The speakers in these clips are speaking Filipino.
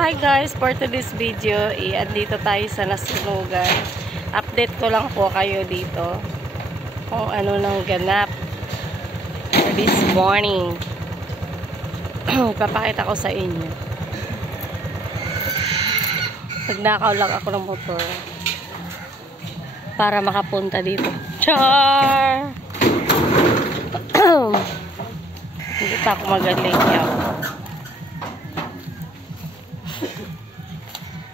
Hi guys, for today's video, andito tayo sa Nasunugan. Update ko lang po kayo dito kung ano nang ganap this morning. Papakita ko sa inyo. Nagnakaw lang ako ng motor para makapunta dito. Char! Hindi pa ako magaling yan.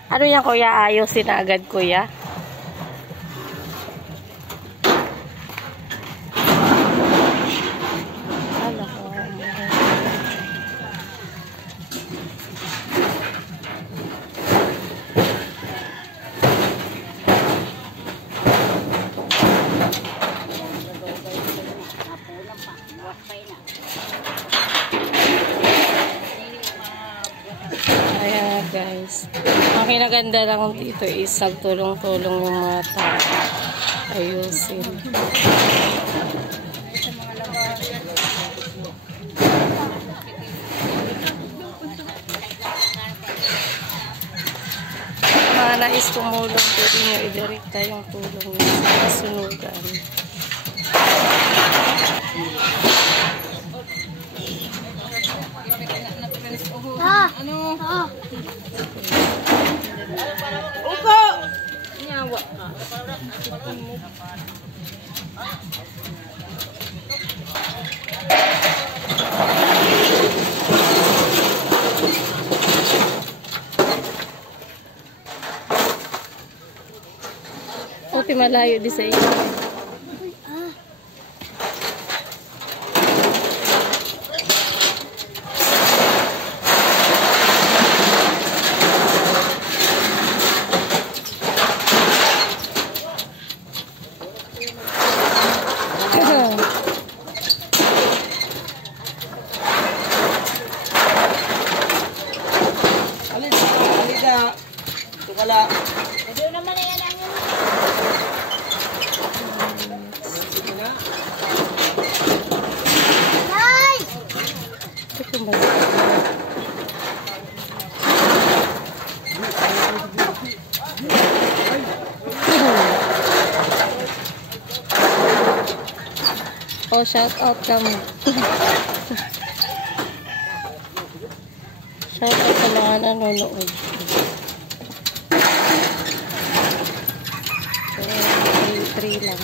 Ano yan kuya? Ayusin na agad kuya. Ayan guys. Ang kinaganda lang dito is nagtulong-tulong yung mga tao. Ayusin. Mga nais tumulong, pwede nyo idirekta yung tulong nyo sa Nasunugan. Ano? Uko! Nyawa ka. Puti malayo di sa iyo. Wala. Hindi naman yan ang yun. Ay! Ito ba? Oh, shout out kami. Shout out sa mga nanonood. Three lang.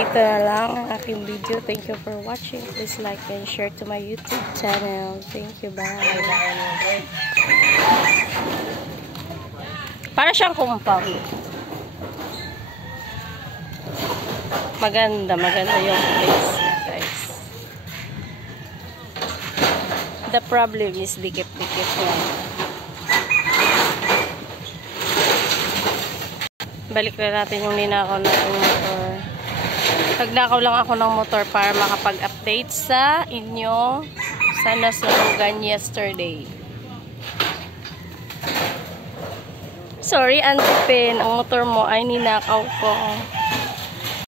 Dito na lang ang aking video. Thank you for watching. Please like and share to my YouTube channel. Thank you. Bye. Para siyang compound. Maganda yung place na guys. The problem is dikit-dikit yan. Balik na natin yung ninakaw natin motor. Nagnakaw lang ako ng motor para makapag-update sa inyo sa Nasunugan yesterday. Sorry, Auntie Pen, ang motor mo ay ninakaw ko.